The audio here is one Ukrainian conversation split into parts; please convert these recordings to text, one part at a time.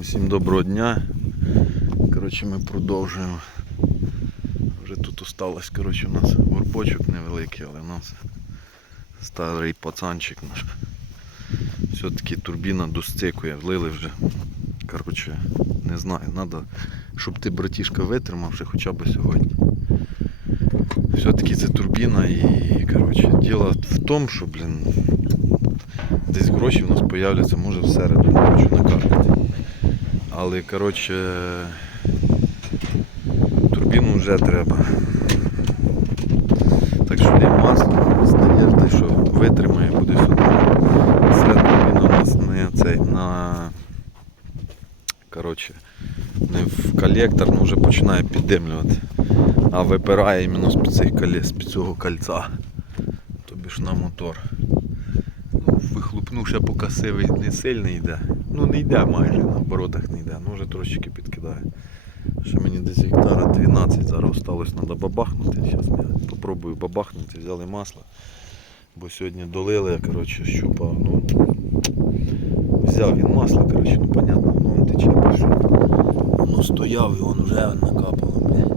Усім доброго дня. Коротше, ми продовжуємо. Вже тут осталось, коротше, у нас горбочок невеликий, але у нас старий пацанчик наш. Все-таки турбіна достикує, влили вже. Коротше, не знаю, треба, щоб ти, братішка, витримав ще хоча б сьогодні. Все-таки це турбіна і коротше, діло в тому, що, блін, десь гроші в нас появляться, може в середу, хочу накаркати. Але коротше турбіну вже треба. Так що йде масло з надіждою, що витримає, буде добре. Серед турбіна у нас не цей на коротше, не в колектор, ну вже починає піддимлювати. А випирає іменно з-під цих колес, з-під цього кольця. Тобі ж на мотор. Ну, вихлопнув ще поки сивий не сильно йде. Ну не йде майже, на оборотах не йде, ну вже трошечки підкидає. Ще мені десь гектара 12 зараз осталось, треба бабахнути. Зараз я попробую бабахнути, взяли масло. Бо сьогодні долили, коротше, щупав. Ну, взяв він масло, коротше, ну понятно, воно он тече пішов. Воно стояв і воно вже накапало, блядь.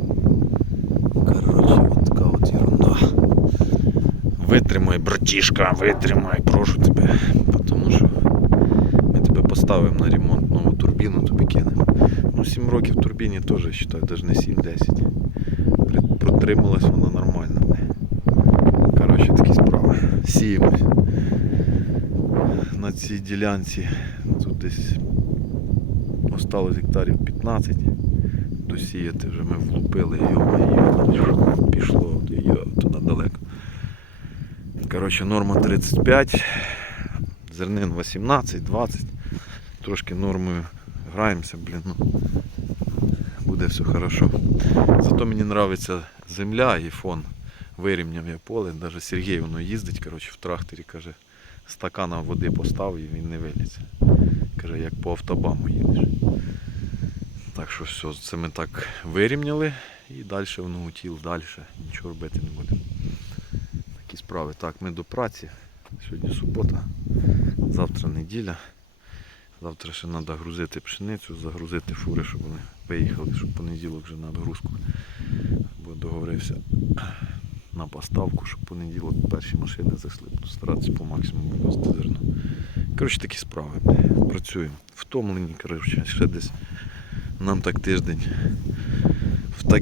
Витримай, братішка, витримай, прошу тебе. Тому що ми тебе поставимо на ремонт нову турбіну, тобі кинемо. Ну, 7 років турбіні теж, вважаю, навіть не 7-10. Протрималась вона нормально. Коротше, такі справи. Сіємось. На цій ділянці тут десь осталось гектарів 15. Досіяти вже ми влупили його, пішло йо, туди далеко. Коротше, норма 35, зернин 18, 20. Трошки нормою граємося, блін. Ну, буде все хорошо. Зато мені подобається земля і фон. Вирівняв я поле. Навіть Сергій воно їздить коротше, в тракторі, каже, стакана води постав і він не виліться. Каже, як по автобаму їдеш. Так що все, це ми так вирівняли і далі воно утіл, далі. Нічого робити не будемо. Такі справи. Так, ми до праці. Сьогодні субота, завтра неділя. Завтра ще треба грузити пшеницю, загрузити фури, щоб вони виїхали, щоб понеділок вже на відгрузку. Бо договорився на поставку, щоб понеділок перші машини зайшли. Буду старатися по максимуму вивезти зерно. Коротше, такі справи. Працюємо. Втомлені, коротше, ще десь нам так тиждень. В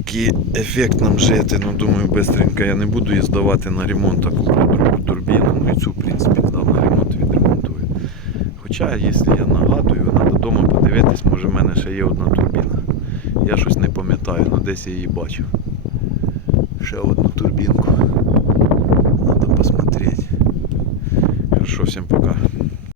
ефект нам жити. Ну думаю, бистренько я не буду її здавати на ремонт, а куплю другу турбіну. Ну і цю, в принципі, здав на ремонт відремонтую. Хоча, якщо я нагадую, треба вдома подивитись, може в мене ще є одна турбіна. Я щось не пам'ятаю, але десь я її бачив. Ще одну турбінку. Треба посмотреть. Хорошо, всім пока.